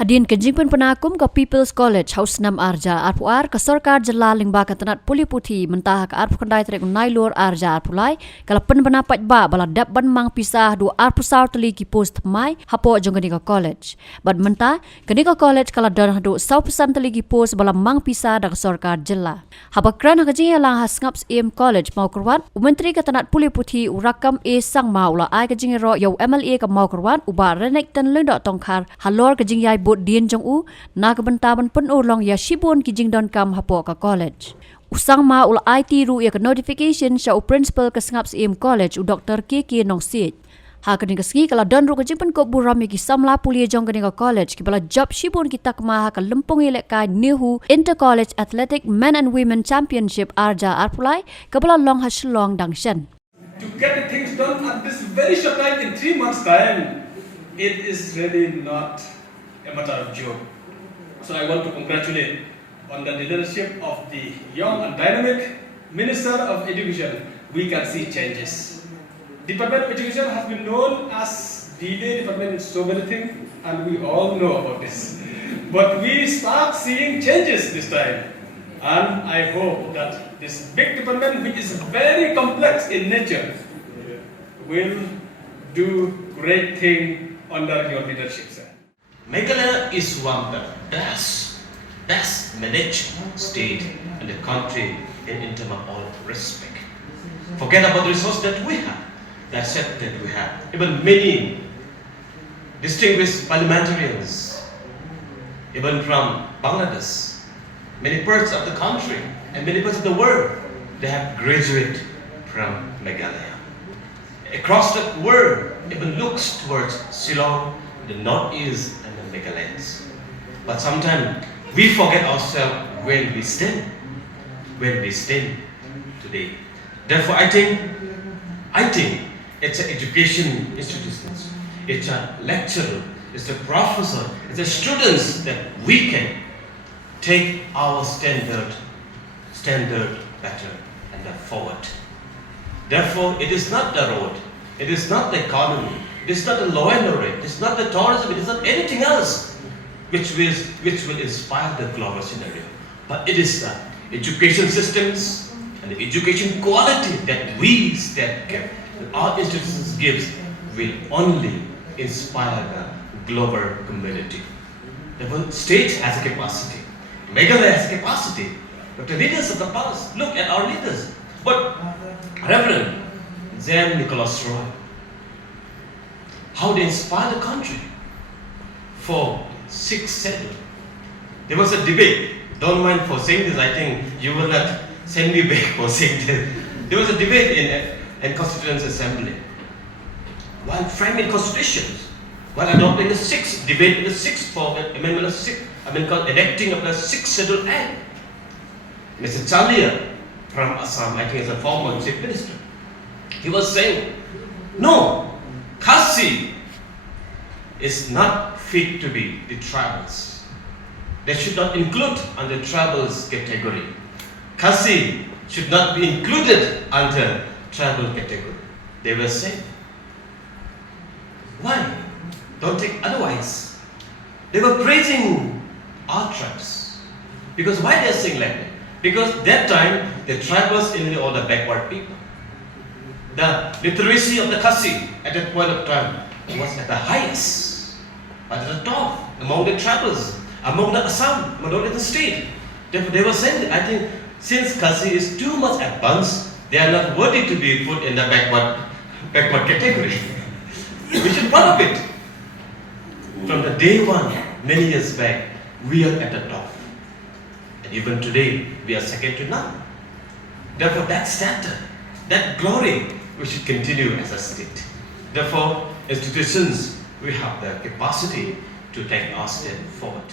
Hadirin kejing Pynbna ke People's College Haus 6 Arja Arpuar ke Sorkar Jela Lingba Ketenat Puli Putih mentah ke Arpu Kendai Trek Nailur Arja Arpulai kalau Pynbna Pajba bala dap ban mang pisah du Arpusar teli ki post thymmai hapo jong kenika college. Bad mentah kenika college kalau dan du sau pesan teli ki post bala mang pisah dak Sorkar Jela. Haba kran kejing lang Sngap Syiem College Mawkyrwat Menteri Ketenat Puli Putih Rakkam A Sangma ula ai kejing ro yo MLA ke Mawkyrwat uba renek ten leng dok tongkar halor kejing yai bot dien jong u na kebentaban pen ulong ya shibun kijing don kam hapo ka college. Usang ma ul IT ru ya ke notification sya u principal ke Sngap Syiem College u Dr. KK Nong Sit. Ha kening keski kalau don ru kijing pen ko buram ki samla pulia jong kening ka college ki bala job shibun kita kema ha ka lempung ilek kai nihu inter college athletic men and women championship arja arpulai ke bala long ha Shillong dangshan. To get the things done at this very short time in 3 months time, it is really not a matter of joke. So I want to congratulate on the leadership of the young and dynamic Minister of Education. We can see changes. Department of Education has been known as delay department in so many things, and we all know about this. But we start seeing changes this time, and I hope that this big department, which is very complex in nature, will do great thing under your leadership, sir. Meghalaya is one of the best managed state in the country in terms of all respect. Forget about the resources that we have, the asset that we have. Even many distinguished parliamentarians, even from Bangladesh, many parts of the country and many parts of the world, they have graduated from Meghalaya. Across the world, even looks towards Shillong, the northeast and the Meghalayas. But sometimes we forget ourselves when we stand today. Therefore, I think it's an education institution, it's a lecturer, it's a professor, it's a students that we can take our standard better and forward. Therefore, it is not the road, it is not the economy, it is not the law and order, it is not the tourism, it is not anything else which will inspire the global scenario. But it is the education systems and the education quality that our institutions gives will only inspire the global community. The state has a capacity, Meghalaya has a capacity, but the leaders of the past, look at our leaders. But Reverend Zen Nicholas Roy, how they inspire the country for 6th schedule. There was a debate. Don't mind for saying this. I think you will not send me back for saying this. There was a debate in Constituent Assembly. While framing constitutions, while adopting the 6th debate, the 6th for amendment of 6th, enacting of the 6th Schedule Act. Mr. Atiar from Assam, I think as a former chief minister, he was saying, no, Khasi is not fit to be the tribals. They should not include under tribals category. Khasi should not be included under tribal category. They were saying, why? Don't think otherwise. They were praising our tribes. Because why they are saying like that? Because that time the tribals in all the backward people. The literacy of the Khasi at that point of time was at the highest, at the top, among the tribals, among the Assam, among the state. Therefore, they were saying, I think, since Khasi is too much advanced, they are not worthy to be put in the backward category. We should follow it. From the day one, many years back, we are at the top. And even today, we are second to none. Therefore, that standard, that glory, we should continue as a state. Therefore, institutions, we have the capacity to take our step forward.